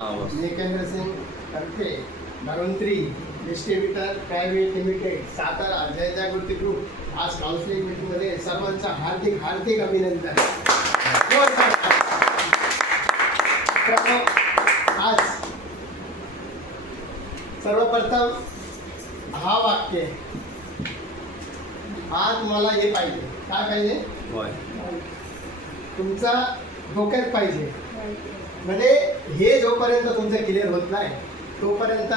जितेंद्र सिंग करते Dhanvantari distributor private limited Satara Jai Jagruti group आज counselling मीटिंगमध्ये सर्वांचं हार्दिक हार्दिक अभिनंदन. आज सर्वप्रथम हा वाक्य हा तुम्हाला हे पाहिजे. काय पाहिजे? तुमचा डोक्यात पाहिजे. म्हणजे हे जोपर्यंत तुमचं क्लिअर होत नाही तोपर्यंत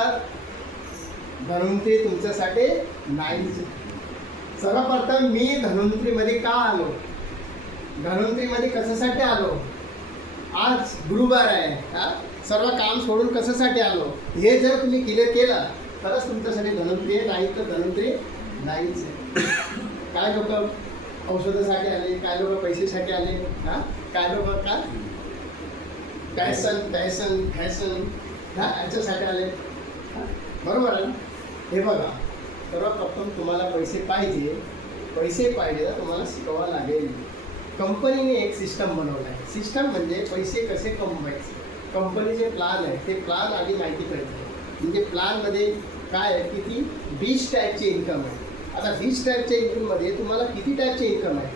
धन्वंतरी तुमच्यासाठी नाही. सर्वप्रथम मी धन्वंतरीमध्ये का आलो, धन्वंतरीमध्ये कशासाठी आलो, आज गुरुवार आहे हा, सर्व काम सोडून कशासाठी आलो हे जर तुम्ही क्लिअर केलं तरच तुमच्यासाठी धन्वंतरी आहे, नाही तर धन्वंतरी नाहीच आहे. काय लोक औषधासाठी आले, काय लोक पैशासाठी आले, हा काय लोक का फॅशन हा याच्यासाठी आले. बरोबर आहे. हे बघा, सर्वप्रथम तुम्हाला पैसे पाहिजे तर तुम्हाला शिकवावं लागेल. कंपनीने एक सिस्टम बनवला आहे. सिस्टम म्हणजे पैसे कसे कमवायचे. कंपनीचे प्लान आहे, ते प्लान आधी माहिती पाहिजे. म्हणजे प्लानमध्ये काय आहे, किती 20 टाईपचे इन्कम आहे. आता 20 टाईपच्या इन्कममध्ये तुम्हाला किती टाईपचे इन्कम आहे,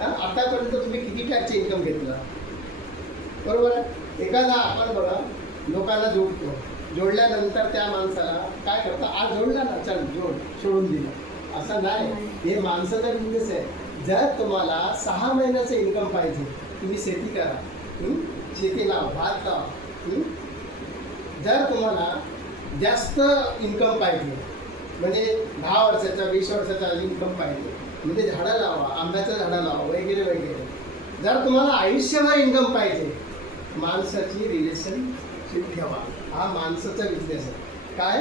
आतापर्यंत तुम्ही किती टाईपचे इन्कम घेतलं. बरोबर आहे. एखादा आपण बघा लोकांना जोडतो, जोडल्यानंतर त्या माणसाला काय करतं, आज जोडला ना चल जोड, सोडून दिलं असं नाही. हे माणसाचा बिझनेस आहे. जर तुम्हाला 6 महिन्याचं इन्कम पाहिजे तुम्ही शेती करा, शेती लावा, भात लावा. जर तुम्हाला जास्त इन्कम पाहिजे म्हणजे 10 वर्षाचा 20 वर्षाचा इन्कम पाहिजे म्हणजे झाडं लावा, आंब्याचं झाडं लावा वगैरे वगैरे. जर तुम्हाला आयुष्यभर इन्कम पाहिजे माणसाची रिलेशनशिप ठेवा. हा माणसाचा बिझनेस आहे. काय?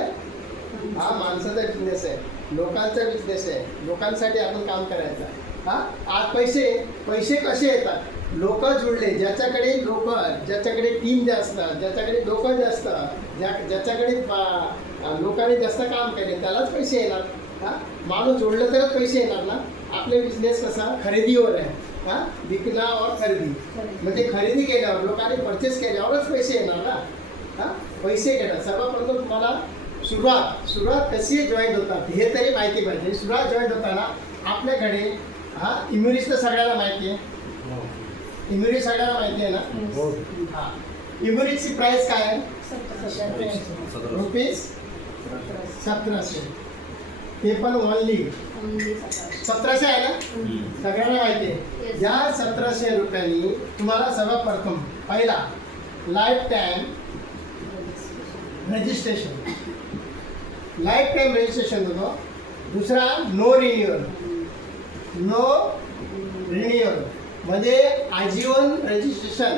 हा माणसाचा बिझनेस आहे, लोकांचा बिझनेस आहे. लोकांसाठी आपण काम करायचं. हा आज पैसे कसे येतात, लोक जुळले. ज्याच्याकडे टीम जास्त, ज्याच्याकडे लोक जास्त, ज्याच्याकडे लोकांनी जास्त काम केले त्यालाच पैसे येणार. हा माणूस जोडलं तरच पैसे येणार ना. आपले बिझनेस कसा खरेदीवर आहे. हां विकणं और खरेदी म्हणजे खरेदी केल्यावर लोकांनी परचेस केल्यावरच पैसे येणार ना. हां पैसे घेणार. सर्वप्रथम तुम्हाला सुरुवात कशी जॉईंट होतात हे तरी माहिती पाहिजे. सुरुवात जॉईंट होताना आपल्याकडे इम्युनिटी तर सगळ्याला माहिती आहे. इम्युनिटी सगळ्याला माहिती आहे ना. हां इम्युनिटीची प्राईस काय आहे, रुपीज 1700. ते पण ओनली 1700 आहे ना, सगळ्यांना माहिती आहे. या 1700 रुपयांनी तुम्हाला सर्वप्रथम पहिला लाईफ टाईम रजिस्ट्रेशन होतो. दुसरा नो रिन्युअल म्हणजे आजीवन रजिस्ट्रेशन.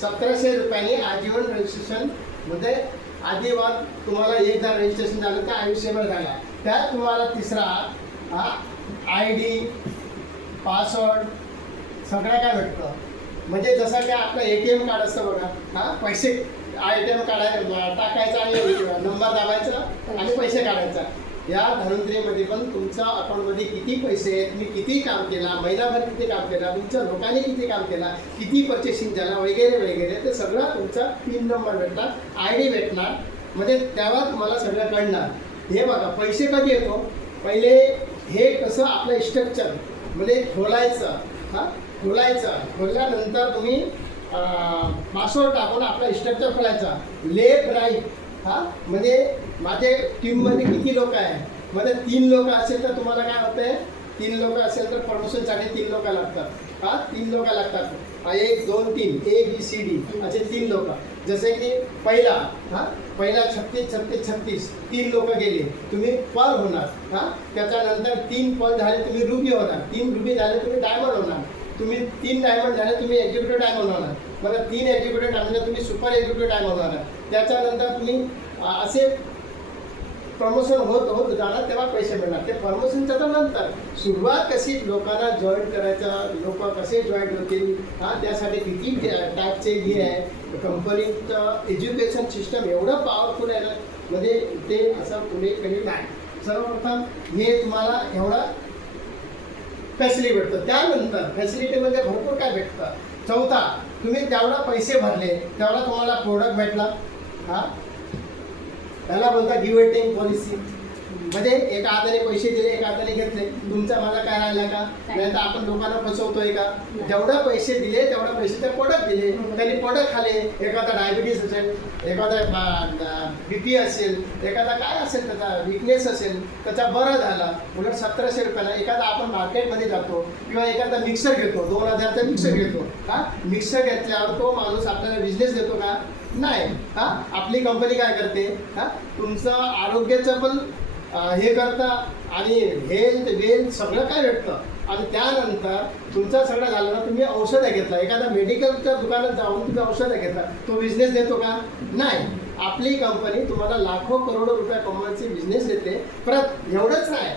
1700 रुपयांनी आजीवन रजिस्ट्रेशन मध्ये आधी वाद तुम्हाला एकदा रजिस्ट्रेशन झालं तर आयुष्यभर झाला. त्यात तुम्हाला तिसरा ID पासवर्ड सगळं काय भेटतं. म्हणजे जसं की आपलं ATM कार्ड असतं बघा, पैसे ATM टाकायचा आणि नंबर दाबायचा आणि पैसे काढायचा. या धन्वंतरीमध्ये पण तुमच्या अकाउंटमध्ये किती पैसे आहेत, तुम्ही किती काम केला, महिनाभर किती काम केला, तुमच्या लोकांनी किती काम केला, किती पर्चेसिंग झाला वगैरे वगैरे, ते सगळं तुमचा पिन नंबर भेटणार, ID भेटणार. म्हणजे तेव्हा तुम्हाला सगळं कळणार. हे बघा पैसे कधी येतो, पहिले हे कसं आपलं स्ट्रक्चर म्हणजे खोलायचं. खोलल्यानंतर तुम्ही पासवर्ड टाकून आपला स्ट्रक्चर खोलायचा. लेफ्ट राईट म्हणजे माझे टीममध्ये किती लोक आहे, म्हणजे 3 लोक असेल तर तुम्हाला काय होतंय, 3 लोक असेल तर प्रमोशनसाठी 3 लोक लागतात. 3 लोक लागतात. 1 2 3 ABCD असे 3 लोक. जसे की पहिला 36 3 लोक गेले तुम्ही पल होणार. त्याच्यानंतर 3 पल झाले तुम्ही रुबी होणार. 3 रुबी झाले तुम्ही डायमंड होणार. तुम्ही 3 डायमंड झाले तुम्ही एक्झिक्युटिव्ह डायमंड होणार. मला 3 एक्झिक्युटिव्ह डायमंड तुम्ही सुपर एक्झिक्युटिव्ह डायमंड होणार. त्याच्यानंतर तुम्ही असे प्रमोशन होत जाणार तेव्हा पैसे मिळणार. ते प्रमोशनच्या तर नंतर सुरुवात कशी लोकांना जॉईन करायचं, लोक कसे जॉईन होतील, त्यासाठी किती टाईपचे हे आहे. कंपनीचं एज्युकेशन सिस्टम एवढं पॉवरफुल आहे ना, म्हणजे ते असं पुढे कधी नाही. सर्वप्रथम हे तुम्हाला एवढं फॅसिलिटी भेटतं. त्यानंतर फॅसिलिटीमध्ये भरपूर काय भेटतं. चौथा तुम्ही तेवढा पैसे भरले तेवढा तुम्हाला प्रोडक्ट भेटला. हा, त्याला बोलता गिव्ह अँड टेक पॉलिसी. म्हणजे एका हाताने पैसे दिले एका हाताने घेतले. तुमचा माझा काय राहिला का? नाही तर आपण लोकांना फसवतोय का? जेवढा पैसे दिले तेवढा पैसे प्रोडक्ट दिले, त्यांनी प्रोडक्ट खाले. एखादा डायबिटीस असेल, एखादा BP असेल, एखादा काय असेल त्याचा विकनेस असेल, त्याचा बरं झाला. उलट 1700 रुपयाला एखादा आपण मार्केटमध्ये जातो किंवा एखादा मिक्सर घेतो, 2000चा मिक्सर घेतो. हा, मिक्सर घेतल्यावर तो माणूस आपल्याला बिझनेस देतो का? नाही. हा, आपली कंपनी काय करते? हा, तुमचं आरोग्याचं पण हे करता आणि हेल्थ वेल्थ सगळं काय भेटतं. आणि त्यानंतर तुमचं सगळं झालं ना, तुम्ही औषधं घेतला, एखादा मेडिकलच्या दुकानात जाऊन तुम्ही औषधं घेतला, तो बिझनेस देतो का? नाही. आपली कंपनी तुम्हाला लाखो करोडो रुपये कमवायची बिझनेस देते. परत एवढंच नाही,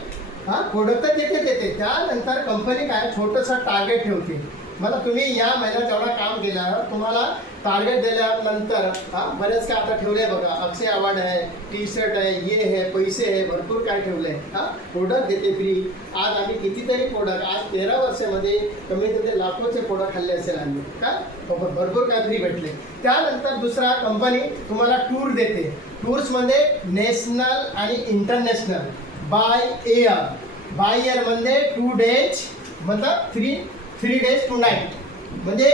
हा, प्रोडक्ट तर देते. त्यानंतर कंपनी काय छोटंसं टार्गेट ठेवते. मला तुम्ही या महिन्यात एवढा काम केल्यावर तुम्हाला टार्गेट दिल्यानंतर हा, बरेच काय आता ठेवले बघा. अक्षय अवॉर्ड आहे, T-शर्ट आहे, ये है, पैसे आहे, भरपूर काय ठेवलंय. हा, प्रोडक्ट देते फ्री. आज आम्ही कितीतरी प्रोडक्ट, आज 13 वर्षामध्ये कमी ते लाखोचे प्रोडक्ट खाल्ले असेल आम्ही. का भरपूर काय फ्री भेटले. त्यानंतर दुसरा कंपनी तुम्हाला टूर देते. टूर्समध्ये नॅशनल आणि international by air. By air म्हणजे 2 days मतलब 3 days 2 night. म्हणजे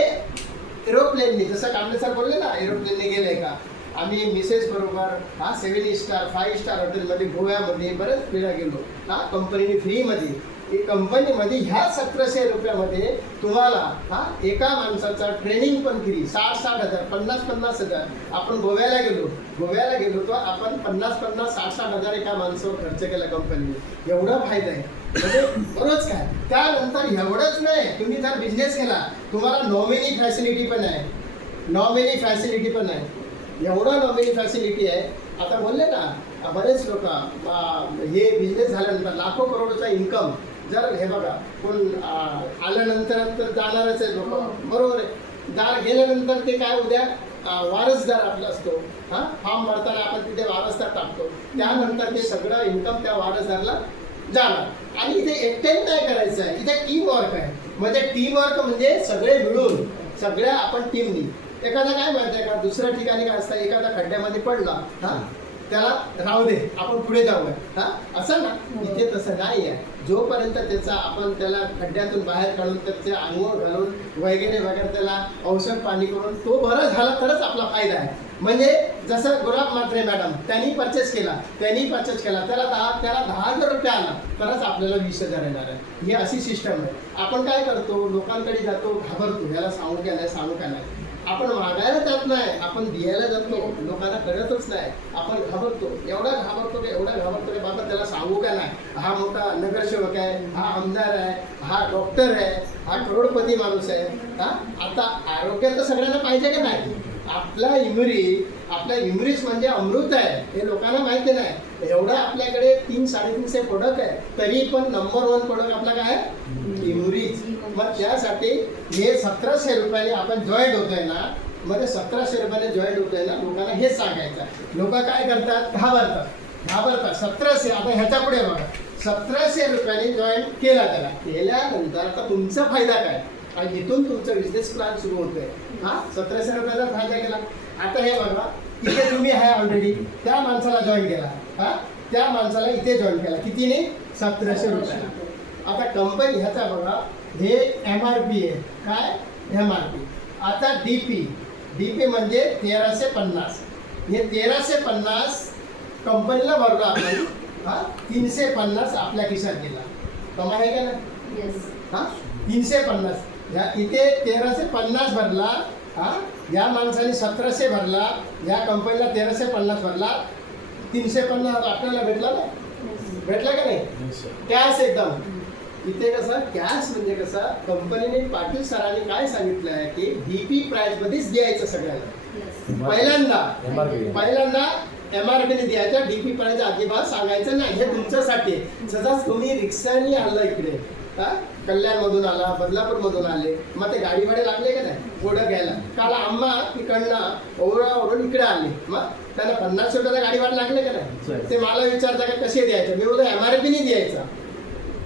एरोप्लेनने, जसं कांबळे सर बोलले ना, एरोप्लेनने गेले का. आम्ही मिसेस बरोबर 7 स्टार 5 स्टार हॉटेलमध्ये गोव्यामध्ये बरेच फिरा गेलो. हा, कंपनीने फ्रीमध्ये. ही कंपनीमध्ये ह्या 1700 रुपयामध्ये तुम्हाला एका माणसाचा ट्रेनिंग पण फ्री. 60-60 हजार, 50-50 हजार. आपण गोव्याला गेलो तर आपण 50-50 60-60 हजार एका माणसावर खर्च केला कंपनीने. एवढा फायदा आहे. म्हणजे बरोच काय. त्यानंतर एवढंच नाही, तुम्ही जर बिझनेस केला तुम्हाला नॉमिनी फॅसिलिटी पण आहे. एवढा नॉमिनी फॅसिलिटी आहे. आता बोलले ना बरेच लोक हे बिझनेस झाल्यानंतर लाखो करोडचा इन्कम. जर हे बघा, कोण आल्यानंतर तर जाणारच आहे लोक, बरोबर आहे. गेल्यानंतर ते काय उद्या वारसदार आपला असतो. हा, फॉर्म भरताना आपण तिथे वारसदार टाकतो. त्यानंतर ते सगळं इन्कम त्या वारसदारला जाणार. आणि इथे एकट्याने नाही करायचं आहे, इथे टीम वर्क आहे. म्हणजे टीम वर्क म्हणजे सगळे मिळून, सगळ्या आपण टीमनी. एखादा काय माहिती आहे का, दुसऱ्या ठिकाणी काय असतं, एखादा खड्ड्यामध्ये पडला, हा, त्याला राहू दे, आपण पुढे जाऊया. हा, असं ना, इथे तसं नाही आहे. जोपर्यंत त्याचा आपण त्याला खड्ड्यातून बाहेर काढून त्याचे अंघोळ घालून वगैरे त्याला औषध पाणी करून तो बरा झाला तरच आपला फायदा आहे. म्हणजे जसं गुलाब म्हात्रे मॅडम, त्यांनी परचेस केला, त्याला 10,000 रुपये आला तरच आपल्याला 20,000 येणार आहे. ही अशी सिस्टम आहे. आपण काय करतो, लोकांकडे जातो, घाबरतो, याला सांगू का नाही. आपण मागायला जात नाही, आपण द्यायला जातो. लोकांना कळतच नाही, आपण घाबरतो. एवढा घाबरतो की बाबा त्याला सांगू का नाही. हा मोठा नगरसेवक आहे, हा आमदार आहे, हा डॉक्टर आहे, हा करोडपती माणूस आहे. हा, आता आरोग्य तर सगळ्यांना पाहिजे का नाही. आपला इमरीज म्हणजे अमृत आहे, हे लोकांना माहिती नाही. एवढा आपल्याकडे 300-350 प्रोडक्ट आहे, तरी पण नंबर 1 प्रोडक्ट आपला काय आहे, इमरीज. मग त्यासाठी हे 1700 रुपयाने आपण जॉईंट होतोय ना, मग ते 1700 रुपयाने जॉईंट होतोय ना, लोकांना हेच सांगायचं. लोक काय करतात, घाबरतात. 1700, आता ह्याच्या पुढे बघा, 1700 रुपयाने जॉईंट केला. त्याला केल्यानंतर आता तुमचा फायदा काय, आणि इथून तुमचा बिझनेस प्लॅन सुरू होतोय. हा, 1700 रुपयाचा फायदा केला. आता हे बघा, इथे तुम्ही आहे ऑलरेडी, त्या माणसाला जॉईन केला. हा, त्या माणसाला इथे जॉईन केला. कितीने? 1700 रुपयाला. आता कंपनी ह्याचा बघा, हे MRP आहे. काय MRP. आता DP म्हणजे 1350. हे 1350 कंपनीला भरलं आपण. हा, 350 आपल्या खिशात गेला. कमाई आहे का ना. हा, 350. इथे 1350 भरला. हा, या माणसाने 1700 भरला, या कंपनीला 1350 भरला. 350 आपल्याला भेटला ना, भेटला का नाही. कॅश एकदम. इथे कसं कॅश म्हणजे कसं, कंपनीने पाटील सरांनी काय सांगितलं आहे की DP प्राइस मध्येच द्यायचं सगळ्याला. पहिल्यांदा MRPने द्यायचा, DP प्राइस अजिबात सांगायचं नाही. हे तुमच्यासाठी. सजाच तुम्ही रिक्षाने आलं इकडे, कल्याणमधून आला, बदलापूरमधून आले, मग ते गाडी भाडे लागले का नाही पुढं घ्यायला. काल आम्हा तिकडनं ओवळावरून इकडे आले, मग त्यांना 50 रुपयाचा गाडी भाडे लागले का नाही. ते मला विचारता का कसे द्यायचं. मी बोलतो MRPने द्यायचा.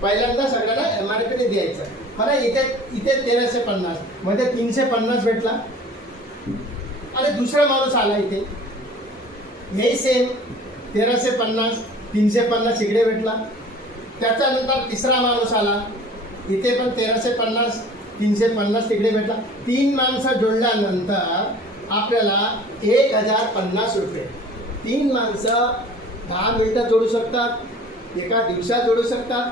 पहिल्यांदा सगळ्यांना MRPने द्यायचं. मला इथे 1350 मध्ये 350 भेटला. आणि दुसरा माणूस आला इथे, हे सेम 1350 350 इकडे भेटला. त्याच्यानंतर तिसरा माणूस आला, इथे पण 1350 350 तिकडे भेटला. 3 माणसं जोडल्यानंतर आपल्याला 1050 रुपये. 3 माणसं 10 मिनिटात जोडू शकतात, एका दिवसात जोडू शकतात.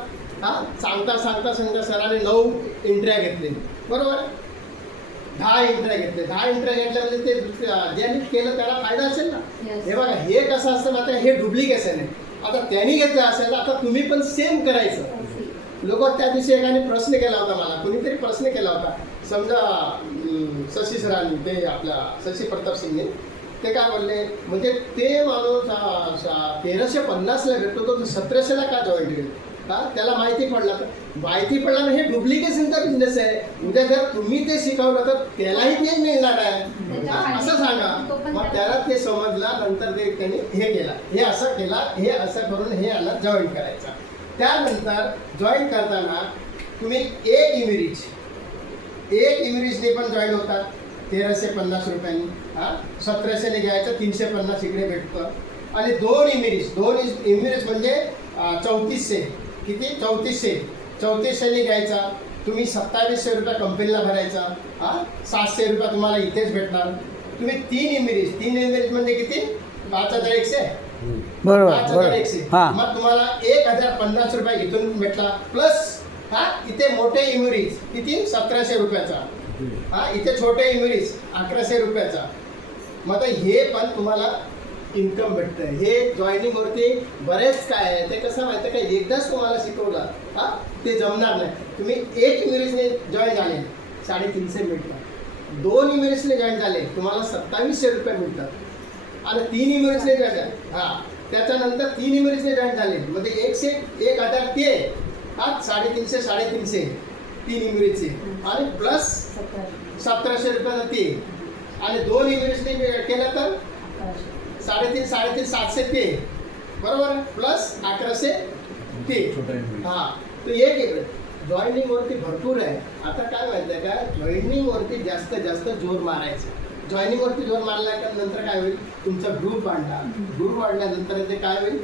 सांगता समजा सरांनी 9 एंट्र्या घेतले, बरोबर, 10 एंट्र्या घेतले. 10 एंट्र्या घेतल्या म्हणजे ते ज्यांनी केलं त्याला फायदा असेल ना. हे बघा, हे कसं असतं ना, आता हे डुप्लिकेशन आहे. आता त्यांनी घेतलं असेल तर आता तुम्ही पण सेम करायचं. लोक त्या दिवशी एकाने प्रश्न केला होता, मला कुणीतरी प्रश्न केला होता, समजा शशी सरांनी, ते आपल्या शशी प्रताप सिंगने, ते काय बोलले, म्हणजे ते माणूस 1350ला भेटतो तो 1700ला का जॉईन केलं. त्याला माहिती पडला ना, हे डुप्लिकेशनचा बिझनेस आहे. उद्या जर तुम्ही ते शिकवलं तर त्यालाही ते मिळणार आहे, असं सांगा. मग त्याला ते समजलं. नंतर ते त्यांनी हे केला, हे असं केला, हे असं करून हे याला जॉईन करायचं. त्यानंतर जॉईन करताना तुम्ही एक इमिरीजने पण जॉईन होतात 1350 रुपयांनी. 1700ने घ्यायचं, 350 इकडे भेटतं. आणि 2 इमिरीज म्हणजे 3400. किती? 3400ने घ्यायचा. तुम्ही 2700 रुपये कंपनीला भरायचा. 700 रुपये तुम्हाला इथेच भेटणार. तुम्ही 3 इमिरीज म्हणजे किती? 5100. बरोबर. 5100. मग तुम्हाला 1050 रुपये इथून भेटला. प्लस इथे मोठे इमिरीज किती? 1700 रुपयाचा. इथे छोटे इमिरीज 1100 रुपयाचा. मग हे पण तुम्हाला इन्कम भेटतं. हे जॉईनिंगवरती बरेच काय आहे ते कसं माहिती आहे का, एकदाच तुम्हाला शिकवलं ते जमणार नाही. तुम्ही 1 इमिरीजने जॉईन झाले 350 मिळतात. 2 इमिरीजने जॉईन झाले तुम्हाला 2700 रुपये मिळतात. आणि 3 इमिरीजने जॉईन झाले, त्याच्यानंतर 3 इमिरीजने जॉईन झाले म्हणजे 1000 ते 350 3 इमिरीजचे. आणि प्लस 1700 रुपयाला ते. आणि 2 इमिरीजने केलं तर 350 700 ते, बरोबर, प्लस 1100 ते. तो एक जॉईनिंगवरती भरपूर आहे. आता काय माहिती आहे का, जॉईनिंगवरती जास्त जोर मारायचं. जॉईनिंगवरती जोर मारल्यानंतर काय होईल, तुमचा ग्रुप वाढल्यानंतर ते काय होईल,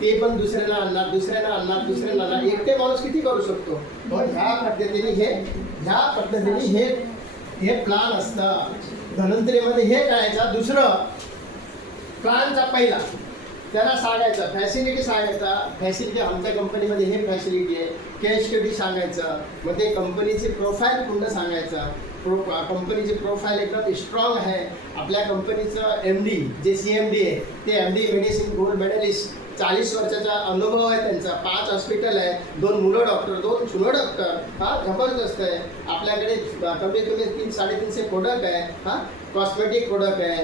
ते पण दुसऱ्यांना आणणार. एकटे माणूस किती करू शकतो. पण ह्या पद्धतीने हे प्लान असतं. धनंतरीमध्ये हे करायचं. दुसरं प्लानचा पहिला त्याला सांगायचं, फॅसिलिटी सांगायचा. फॅसिलिटी आमच्या कंपनीमध्ये हे फॅसिलिटी आहे, कॅश क्रेडिट सांगायचं. मग ते कंपनीची प्रोफाईल पूर्ण सांगायचं. कंपनीची प्रोफाईल एकदम स्ट्रॉंग आहे. आपल्या कंपनीचं MD जे CMD आहे ते MD मेडिसिन गोल्ड मेडलिस्ट, 40 वर्षाचा अनुभव आहे त्यांचा. 5 हॉस्पिटल आहे, 2 मुलं डॉक्टर, 2 सुनो डॉक्टर. जबरदस्त आहे. आपल्याकडे कमीत कमी 300-350 प्रोडक्ट आहे. कॉस्मेटिक प्रोडक्ट आहे,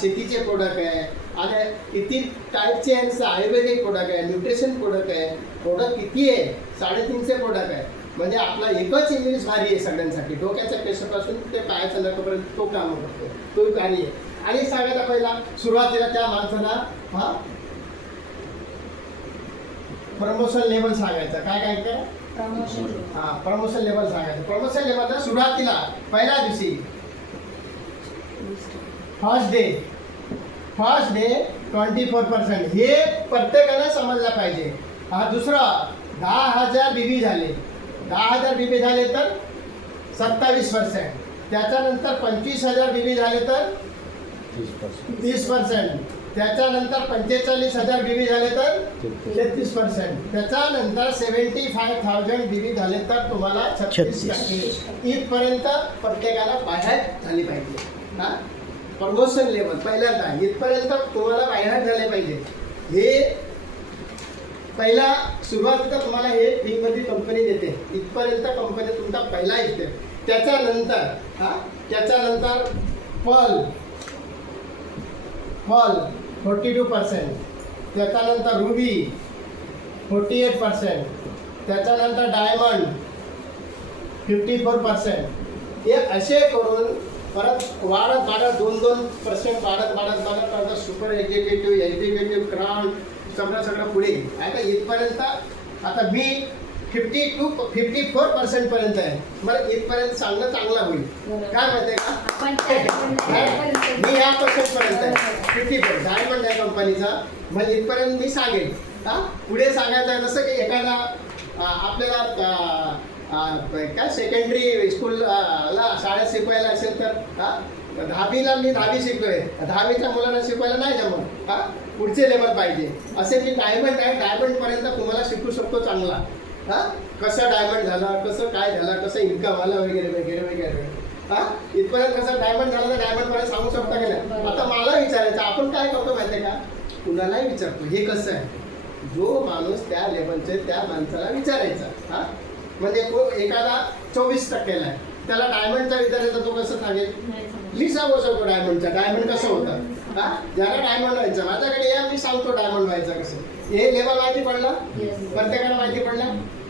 शेतीचे प्रोडक्ट आहे, आणि किती टाईपचे आहे. आयुर्वेदिक प्रोडक्ट आहे, न्यूट्रिशन प्रोडक्ट आहे. प्रोडक्ट किती आहे? 350 प्रोडक्ट आहे. म्हणजे आपला एकच इमेज भारी आहे सगळ्यांसाठी. डोक्याच्या केसापासून ते पायाच्या नखापर्यंत तो काम करतो, तो भारी आहे. आणि सांगायचा पहिला सुरुवातीला त्या माणसाला प्रमोशन लेवल सांगायचं. काय प्रमोशन लेवल सांगायचं. प्रमोशन लेवलला सुरुवातीला पहिल्या दिवशी फर्स्ट डे 24%. हे प्रत्येकाला समजलं पाहिजे. दुसरा 10,000 बीबी झाले. 10,000 बीबी झाले तर 27%. त्याच्यानंतर 25,000 बीबी झाले तर 30%. त्याच्यानंतर 45,000 बीबी झाले तर 33%. त्याच्यानंतर 75,000 बीबी झाले तर तुम्हाला 36%. इथपर्यंत प्रत्येकाला बाहेर झाली पाहिजे. प्रमोशन लेवल पहिल्यांदा इथपर्यंत तुम्हाला बाहेर झाले पाहिजे. हे पहिला सुरुवातीला तुम्हाला हे फ्रीमध्ये कंपनी देते. इथपर्यंत कंपनी तुमचा पहिला येते. त्याच्यानंतर पल 42%. त्याच्यानंतर रुबी 48%. त्याच्यानंतर डायमंड 54%. हे असे करून परत वाढत 2% वाढत सुपर एक्झिक्युटिव्ह क्राउन सगळं पुढे. आता इथपर्यंत आता मी 52-54% पर्यंत आहे. मला इथपर्यंत सांगणं चांगलं होईल. काय माहिती आहे का, मी ह्या पर्सेंट पर्यंत आहे. 54 डायमंड आहे कंपनीचा. मग इथपर्यंत मी सांगेन. पुढे सांगायचं आहे जसं की एखादा आपल्याला काय सेकंडरी स्कूलला शाळेत शिकवायला असेल तर 10वीला मी 10वी शिकतोय, 10वीच्या मुलांना शिकवायला नाही जमत. पुढचे लेवल पाहिजे. असे मी डायमंड आहे, डायमंडपर्यंत तुम्हाला शिकू शकतो चांगला. कसं डायमंड झालं, कसं काय झालं, कसं इन्कम आलं वगैरे वगैरे वगैरे. इथपर्यंत कसं डायमंड झालं तर डायमंडपर्यंत सांगू शकता की नाही. आता मला विचारायचं, आपण काय करतो माहिती आहे का, कुणालाही विचारतो हे कसं आहे. जो माणूस त्या लेवलचे त्या माणसाला विचारायचा. म्हणजे एखादा 24% आहे, त्याला डायमंडचा विचारायचा, तो कसं सांगेल. मी सांगू शकतो डायमंड कसं होतं. ज्याला डायमंड व्हायचं माझ्याकडे या, मी सांगतो डायमंड व्हायचं कसं. हे लेवल माहिती पडलं, प्रत्येकाला माहिती पडलं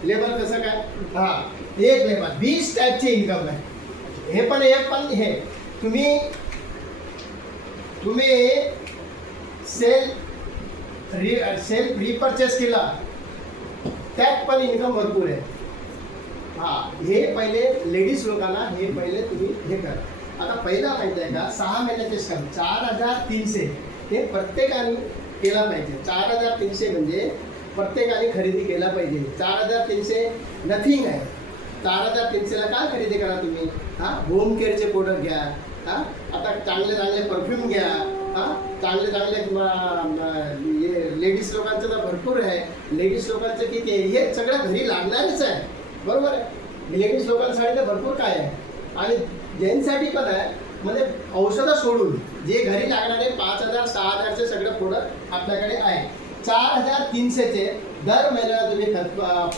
लेवल कसं काय. एक लेवल 20 टाईपची इन्कम आहे. हे पण हे तुम्ही सेल्फ रिपर्चेस केला त्यात पण इन्कम भरपूर आहे. हे पहिले लेडीज लोकांना हे पहिले तुम्ही हे करा. आता पहिला माहिती आहे का, 6 महिन्याचे श्रम 4300 हे प्रत्येकाने केला पाहिजे. 4300 म्हणजे प्रत्येकाने खरेदी केला पाहिजे. 4300 नथिंग आहे. 4300ला काय खरेदी करा तुम्ही. होम केअरचे प्रोडक्ट घ्या. आता चांगले चांगले परफ्यूम घ्या. चांगले लेडीज लोकांचं तर भरपूर आहे. लेडीज लोकांचं किती आहे, हे सगळं घरी लागणारच आहे. बरोबर आहे. लेडीज लोकांसाठी तर भरपूर काय आहे. आणि जेंट्ससाठी पण आहे. म्हणजे औषधं सोडून जे घरी लागणारे 5000-6000चे सगळं प्रोडक्ट आपल्याकडे आहे. 4300चे दर महिन्याला तुम्ही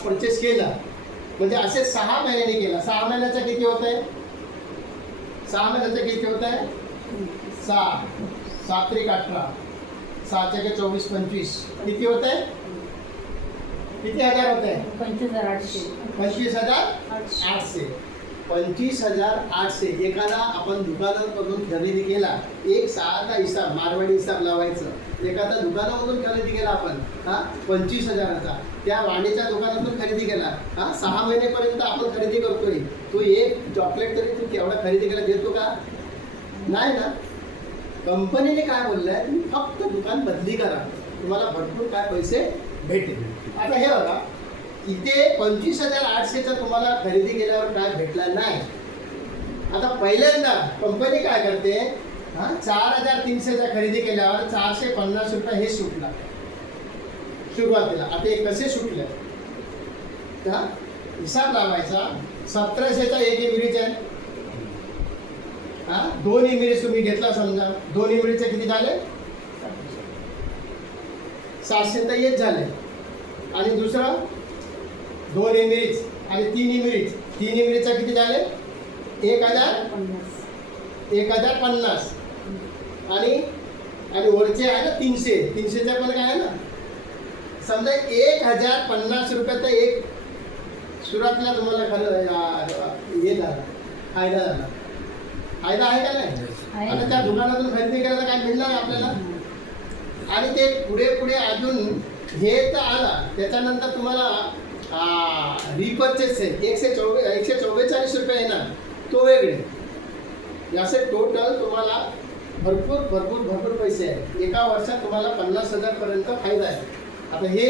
परचेस केला म्हणजे असे 6 महिन्यांनी केला. 6 महिन्याचं किती होत आहे. 6 महिन्याचं किती होत आहे. 6 त्रिक 18, 6 × 24 25 किती होत आहे. किती हजार होत आहे. 25800. 25800. 25800 एखादा आपण दुकानामधून खरेदी केला. एक साधा हिसाब मारवाडी हिसाब लावायचं. एखादा दुकानामधून खरेदी केला आपण 25000चा, त्या वाणीच्या दुकानातून खरेदी केला. 6 महिनेपर्यंत आपण खरेदी करतोय. तो एक चॉकलेट तरी तू केवढा खरेदी केला देतो का. नाही ना. कंपनीने काय बोललंय, तुम्ही फक्त दुकान बदली करा, तुम्हाला भरपूर काय पैसे भेटेल. आता हे बघा, इथे 25800चा तुम्हाला खरेदी केल्यावर काय भेटला नाही. आता पहिल्यांदा कंपनी काय करते, 4300चा खरेदी केल्यावर 450 रुपये हे सुटला सुरुवातीला. आता हे कसे सुटले हिसाब लावायचा. 1700चा एक इमरीच आहे. 2 इमरीज तुम्ही घेतला समजा. 2 इमरीचे किती झाले. 700 तर हेच झाले. आणि दुसरा 2 इमरीज आणि 3 इमरीज. 3 इमरीजचा किती झाले. 1050 आणि वरचे आहे ना 300चा पण काय आहे ना. समजा 1050 रुपयाचा एक सुरुवातीला तुम्हाला खरं हे झाला, फायदा झाला. फायदा आहे का नाही. आता त्या दुकानातून खरेदी करायला काय मिळणार आपल्याला. आणि ते पुढे अजून हे तर आला, त्याच्यानंतर तुम्हाला रिपर्चेस आहे 144 रुपये येणार, तो वेगळे. असे टोटल तुम्हाला भरपूर पैसे आहे. एका वर्षात तुम्हाला 50,000 पर्यंत फायदा आहे. आता हे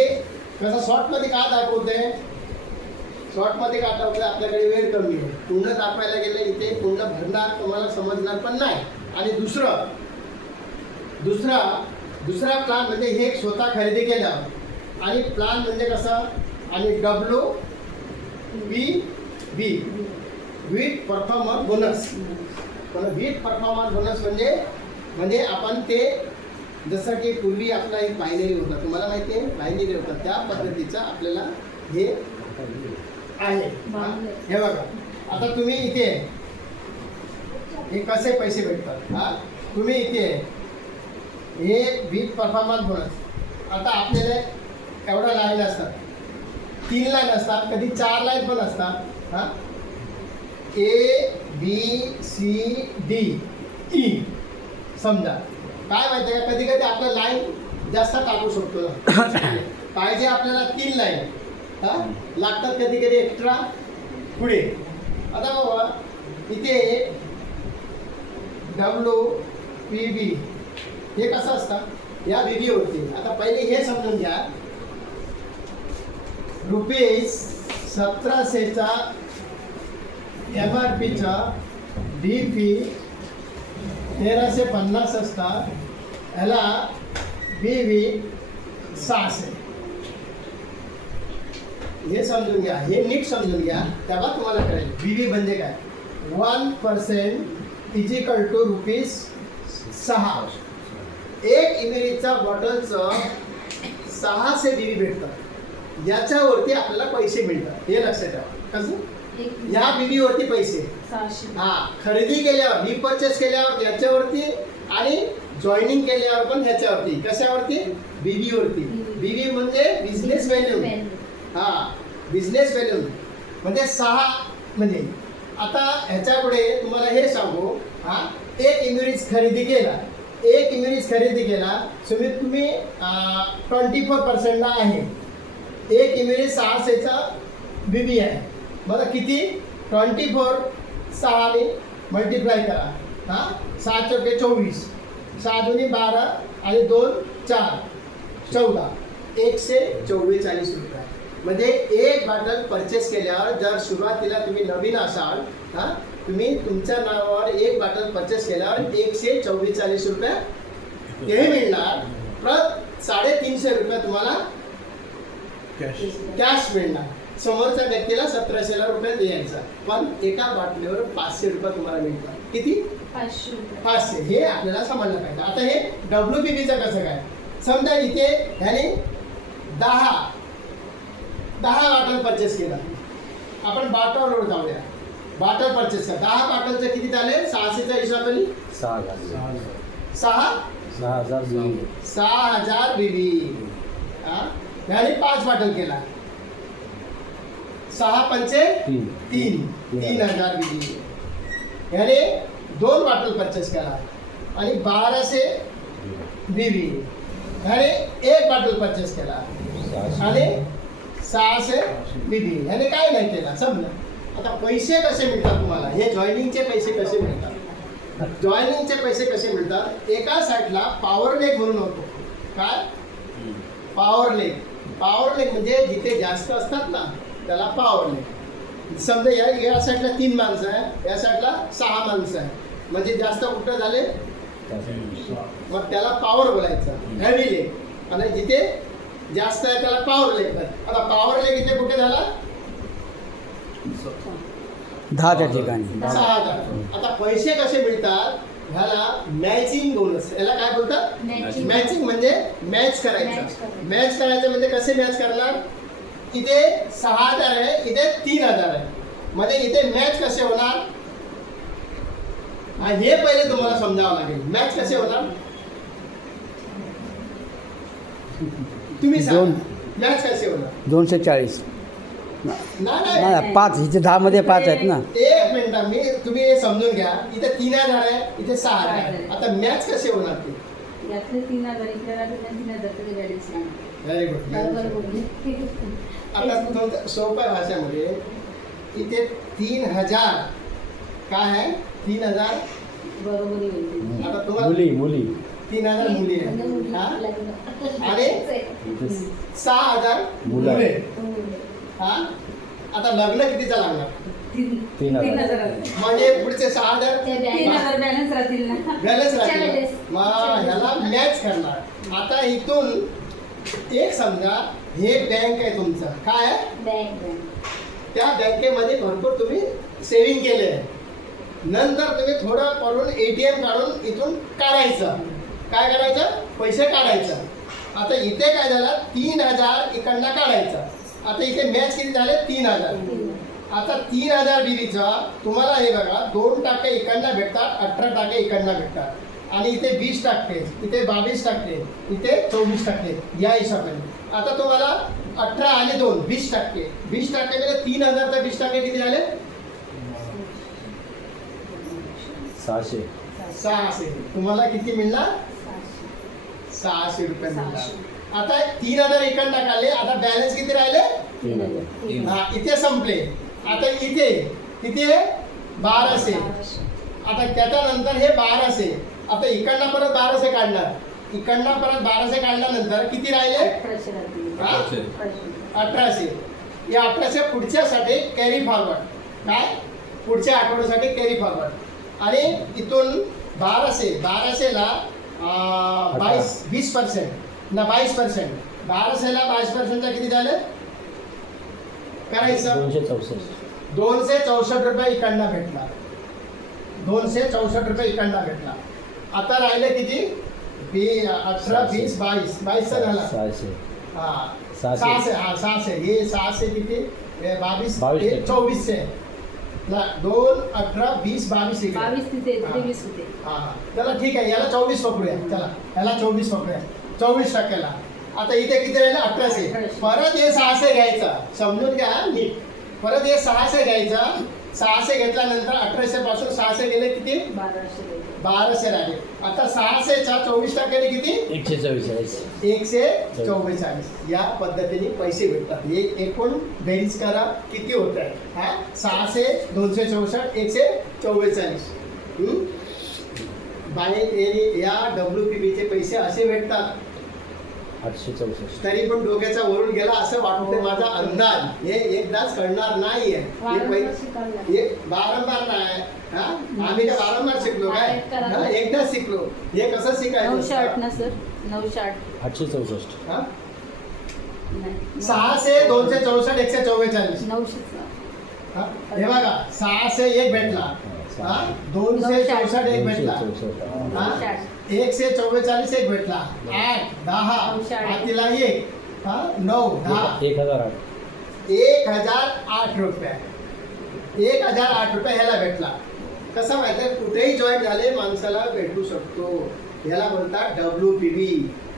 कसं शॉर्टमध्ये का दाखवते. शॉर्टमध्ये का दाखवते, आपल्याकडे वेळ कमी आहे. पूर्ण दाखवायला गेलं इथे पूर्ण भरणार तुम्हाला समजणार पण नाही. आणि दुसरा प्लान म्हणजे हे स्वतः खरेदी केलं. आणि प्लान म्हणजे कसं, आणि WPB with performer bonus. With performer bonus म्हणजे आपण ते जसं की पूर्वी आपला एक बायनरी होता, तुम्हाला माहिती आहे बायनरी होता, त्या पद्धतीचा आपल्याला हे आहे. हे बघा, आता तुम्ही इथे हे कसे पैसे भेटतात. तुम्ही इथे हे विथ परफॉर्मन्स बोनस. आता आपल्याला एवढा लाईन असतात, 3 लाईन असतात, कधी 4 लाईन पण असतात. ABCDE समजा. काय माहिती आहे, कधी आपलं लाईन जास्त टाकू शकतो. पाहिजे आपल्याला 3 लाईन, हा लागतात कधी कधी एक्स्ट्रा पुढे. आता बाबा इथे WPB हे कसं असतं या विधीवरती. आता पहिले हे समजून घ्या, ₹1700चा MRPचा DP 1350 असतात, ह्याला BV 600. हे समजून घ्या, हे नीट समजून घ्या, तेव्हा तुम्हाला कळेल BV म्हणजे काय. 1% ₹6. एक इमेरीचा बॉटलचं 600 BV भेटतं. याच्यावरती आपल्याला पैसे मिळतात, हे लक्षात ठेवा. कसं या BV वरती पैसे 600. खरेदी केल्यावर, रिपर्चेस केल्यावर याच्यावरती, आणि जॉईनिंग केल्यावर पण ह्याच्यावरती. कशावरती? BV वरती. BV म्हणजे बिझनेस व्हॅल्यू. बिझनेस व्हॅल्यू म्हणजे 6. म्हणजे आता ह्याच्यापुढे तुम्हाला हे सांगू, एक इमेरीज खरेदी केला, तुम्ही 24%ला आहे. एक इमेरीज 600चा BV आहे. बघा किती, 24 6ने मल्टिप्लाय करा. 7 चौके 24, 6 दुनी 12 आणि 2 4 14, 144 रुपये. म्हणजे एक बॉटल परचेस केल्यावर, जर सुरुवातीला तुम्ही नवीन असाल, तुम्ही तुमच्या नावावर एक बॉटल परचेस केल्यावर 144 रुपये हे मिळणार. परत 350 रुपये तुम्हाला कॅश मिळणार. समोरच्या व्यक्तीला 1700 रुपये द्यायचा, पण एका बाटलीवर 500 रुपये तुम्हाला मिळतात. किती? 500. हे आपल्याला समजलं पाहिजे. आता हे WPBचं कसं काय, समजा इथे ह्याने 10 बॉटल परचेस केला. आपण बॉटलवर जाऊया. बॉटल परचेस करा. 10 बॉटलचं किती झाले? 600च्या हिशोबाने 6000 BV. ह्याने 5 बॉटल केला, 6 पंचे 3000 BV. ह्याने 2 बॉटल परचेस केला आणि 1200 BV. ह्याने 1 बॉटल परचेस केला आणि 600 BV. ह्याने काय नाही केला, समजा. आता पैसे कसे मिळतात तुम्हाला, हे जॉईनिंगचे पैसे कसे मिळतात? जॉईनिंगचे पैसे कसे मिळतात? एका साईडला पॉवर लेग म्हणून होतो. काय? पॉवर लेग म्हणजे जिथे जास्त असतात ना त्याला पॉवर लेग. समजा या साईडला 3 माणसं आहे, या साईडला 6 माणसं आहे, म्हणजे जास्त कुठं झाले, मग त्याला पॉवर बोलायचं, हेवी लेग. आणि जिथे जास्त आहे त्याला पॉवर लेग. आता पॉवर लेग इथे कुठे झाला? 10च्या ठिकाणी 6000. आता पैसे कसे मिळतात? ह्याला मॅचिंग बोनस, याला काय बोलतात? मॅचिंग म्हणजे मॅच करायचं. मॅच करायचं म्हणजे कसे मॅच करणार? इथे 6000 आहे, इथे 3000 आहे, म्हणजे इथे मॅच कसे होणार? हे पहिले तुम्हाला समजावं लागेल. मॅच कसे होणार तुम्ही सांगा. मॅच कसे होणार? 240 नाही 5, इथे 10 मध्ये 5 आहेत ना. एक मिनिट, तुम्ही हे समजून घ्या. इथे 3000 आहे, इथे 6000 आहे. आता मॅच कसे होणार ते? यातले 3000 इकडे राहते, 3000 तरी बॅलन्स नाही. Very good. आता तुमच्या सोप्या भाषेमध्ये इथे 3000 काय आहे? 3000 बरोबरी होती. आता तुम्हाला मुली 3000 मुली आहे, आणि 6000 मुले. आता लग्न कितीचं लागणार? 3000 म्हणजे पुढचे 6000 बॅलन्स राहतील ना. बॅलन्स राहतील. मग ह्याला मॅच करणार. आता इथून एक समजा हे बँक आहे तुमचं, काय आहे? बँक. त्या बँकेमध्ये भरपूर तुम्ही सेव्हिंग केले आहे. नंतर तुम्ही थोडं करून ATM काढून इथून काढायचं. काय करायचं? पैसे काढायचं. आता इथे काय झालं? 3000 इकडनं काढायचं. आता इथे मॅच किती झाले? 3000. आता 3000 BVचा तुम्हाला हे बघा 2% इकडनं भेटतात, 18% इकडनं भेटतात, आणि इथे 20%, इथे 22%, इथे 24%, या हिशोबाने. आता तुम्हाला 18 आणि 2 20%. 20% म्हणजे 3000 तर 20% किती झाले? 600. तुम्हाला किती मिळणार? 600 रुपये मिळणार. आता 3000 इकडनं काढले, आता बॅलन्स किती राहिले? 3,000. हा इथे संपले. आता इथे किती आहे 1200. आता त्याच्यानंतर हे 1200. आता इकडनं परत 1200 काढणार. इकडनं परत 1200 काढल्यानंतर किती राहिले 1800 राहतील. हा? 1800. 1800. या 1800 पुढच्यासाठी कॅरी फॉरवर्ड. काय पुढच्या आठवड्यासाठी कॅरी फॉरवर्ड. आणि इथून 1200ला 20% ना 22%. 1200ला 22% किती झालं करायचं 264 रुपये इकडनं भेटला. 264 रुपये इकडनं भेटला. आता राहिले किती 18 20 22 झाला. हा 600. हा 600. हे 600 किती 22 2400 ना 2 18 20 22 इकडे. 22 तिथे हा. 20 होते. हा चला ठीक आहे. याला 24 पकडूया. चला याला 24 पकडूया. 24%ला. आता इथे किती राहिलं 1800. 1800. परत हे 600 घ्यायचं. समजून घ्या नीट. परत हे 600 घ्यायचं. 600 घेतल्यानंतर 1800 पासून 600 गेले किती 1200 राहिले. आता 600च्या 24% किती 144. या पद्धतीने पैसे भेटतात. हे एकूण बेरीज करा किती होत आहे. हा 600 264 144. बाहेर या WPB चे पैसे असे भेटतात. 864. तरी पण डोक्याचा वरून गेला असं वाटतंय माझा अंदाज. हे एकदाच कळणार नाहीये. हे वारंवार नाही. हा आम्ही काय वारंवार शिकलो काय हा, एकदाच शिकलो. हे कसं 908 शिकायचं ना सर 908. 864. हा नाही. 600 264 144. 900. हा हे बघा 600 एक भेटला. हा 264 एक भेटला. हा 144 एक भेटला. 8 10 आतीला 1 हा 9 10 1008 रुपये. 1008 रुपये ह्याला भेटला. कसं माहिती आहे कुठेही जॉईन झाले माणसाला भेटू शकतो. ह्याला म्हणतात WPB.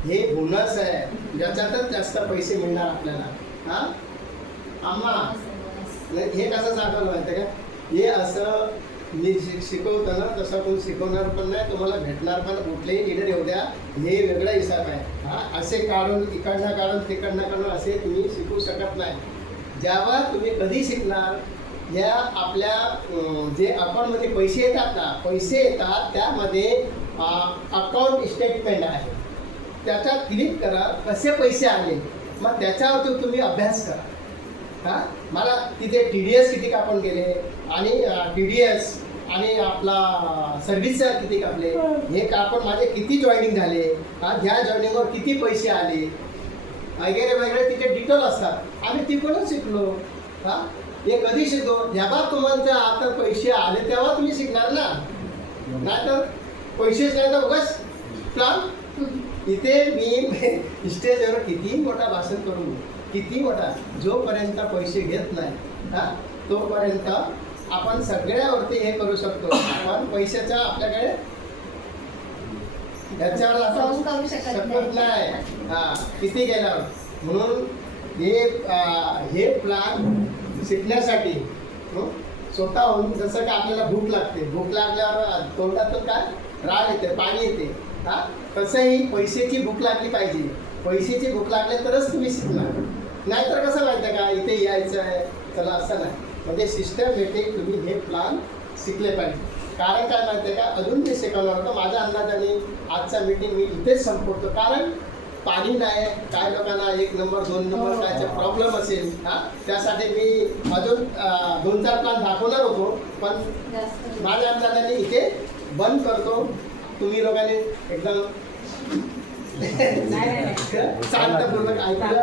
हे बोनस आहे ज्याच्यातच जास्त पैसे मिळणार आपल्याला. हा आम्हा हे कसं सांगायला माहिती आहे का हे असं मी शिकवताना तसं कोण शिकवणार पण नाही. तुम्हाला भेटणार पण कुठलेही लीडर येऊ द्या. हे वेगळा हिसाब आहे. हा असे काढून इकडनं काढून तिकडनं काढून असे तुम्ही शिकू शकत नाही. जेव्हा तुम्ही कधी शिकणार या आपल्या जे अकाउंटमध्ये पैसे येतात ना पैसे येतात त्यामध्ये अकाउंट स्टेटमेंट आहे. त्याच्यात क्लिक करा कसे पैसे आले. मग त्याच्यावरती तुम्ही अभ्यास करा. हां मला तिथे TDS किती कापून गेले आणि TDS आणि आपला सर्व्हिस किती कापले हे कापून माझे किती जॉईनिंग झाले. हा ह्या जॉईनिंगवर किती पैसे आले वगैरे वगैरे तिथे डिटेल असतात. आम्ही तिकडूनच शिकलो. हां हे कधी शिकतो जेव्हा तुम्हाला आता पैसे आले तेव्हा तुम्ही शिकणार ना. नाहीतर पैसेच नाही तर उगाच प्लान. इथे मी स्टेजवर किती मोठा भाषण करू किती मोठा जोपर्यंत पैसे घेत नाही हा तोपर्यंत आपण सगळ्यावरती हे करू शकतो. पण पैशाचा आपल्याकडे याच्यावर आपण करू शकत नाही. हा किती गेल्यावर म्हणून हे प्लान शिकण्यासाठी स्वतःहून जसं का आपल्याला भूक लागते. भूक लागल्यावर तोंडातून काय राळ येते पाणी येते. हा तसंही पैशाची भूक लागली पाहिजे. पैशाची भूक लागली तरच तुम्ही शिकणार. नाहीतर कसं माहिती आहे का इथे यायचं आहे चला असं नाही. म्हणजे सिस्टमॅटिक तुम्ही हे प्लान शिकले पाहिजे. कारण काय माहिती आहे का अजून मी शिकवणार होतं. माझ्या अंदाजाने आजचा मीटिंग मी इथेच संपवतो. कारण पाणी नाही काय लोकांना 1 नंबर 2 नंबर कायचे प्रॉब्लेम असेल. हां त्यासाठी मी अजून 2-4 प्लान दाखवणार होतो पण माझ्या अंदाजाने इथे बंद करतो. तुम्ही लोकांनी एकदम शांतपूर्वक ऐकलं.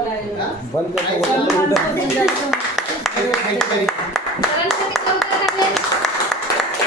बंद ऐकलं. जास्त. ऐकलं.